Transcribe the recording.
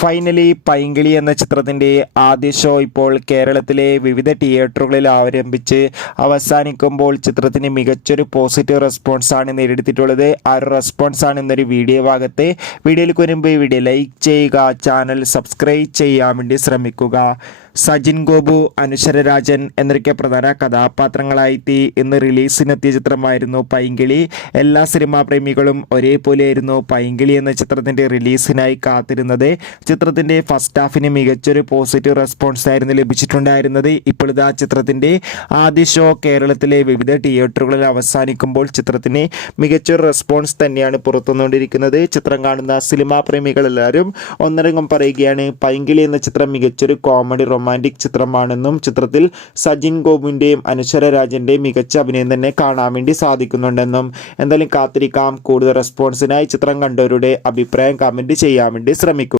Finally പൈങ്കിളി എന്ന ചിത്രത്തിൻ്റെ ആദ്യ ഷോ ഇപ്പോൾ കേരളത്തിലെ വിവിധ തിയേറ്ററുകളിൽ ആരംഭിച്ച് അവസാനിക്കുമ്പോൾ ചിത്രത്തിന് മികച്ചൊരു പോസിറ്റീവ് റെസ്പോൺസാണ് നേടിയെടുത്തിട്ടുള്ളത്. ആ ഒരു റെസ്പോൺസാണ് ഇന്നൊരു വീഡിയോ ഭാഗത്ത്. വീഡിയോയിലേക്ക് വരുമ്പോൾ ഈ വീഡിയോ ലൈക്ക് ചെയ്യുക, ചാനൽ സബ്സ്ക്രൈബ് ചെയ്യാൻ വേണ്ടി ശ്രമിക്കുക. സജിൻ ഗോപു, അനുശ്വര രാജൻ എന്നൊക്കെ പ്രധാന കഥാപാത്രങ്ങളായിട്ട് ഇന്ന് റിലീസിനെത്തിയ ചിത്രമായിരുന്നു പൈങ്കിളി. എല്ലാ സിനിമാ പ്രേമികളും ഒരേപോലെയായിരുന്നു പൈങ്കിളി എന്ന ചിത്രത്തിൻ്റെ റിലീസിനായി കാത്തിരുന്നത്. ചിത്രത്തിൻ്റെ ഫസ്റ്റ് ഹാഫിന് മികച്ചൊരു പോസിറ്റീവ് റെസ്പോൺസ് ആയിരുന്നു ലഭിച്ചിട്ടുണ്ടായിരുന്നത്. ഇപ്പോഴത്തെ ആ ചിത്രത്തിൻ്റെ ആദ്യ ഷോ കേരളത്തിലെ വിവിധ തിയേറ്ററുകളിൽ അവസാനിക്കുമ്പോൾ ചിത്രത്തിന് മികച്ചൊരു റെസ്പോൺസ് തന്നെയാണ് പുറത്തുവന്നുകൊണ്ടിരിക്കുന്നത്. ചിത്രം കാണുന്ന സിനിമാ പ്രേമികളെല്ലാവരും ഒന്നടങ്കം പറയുകയാണ് പൈങ്കിളി എന്ന ചിത്രം മികച്ചൊരു കോമഡി റൊമാൻറ്റിക് ചിത്രമാണെന്നും ചിത്രത്തിൽ സജിൻ ഗോപുവിൻ്റെയും അനുശ്വര രാജൻ്റെയും മികച്ച അഭിനയം തന്നെ കാണാൻ വേണ്ടി സാധിക്കുന്നുണ്ടെന്നും. എന്തായാലും കാത്തിരിക്കാം. കൂടുതൽ റെസ്പോൺസിനായി ചിത്രം കണ്ടവരുടെ അഭിപ്രായം കമൻറ്റ് ചെയ്യാൻ വേണ്ടി ശ്രമിക്കും.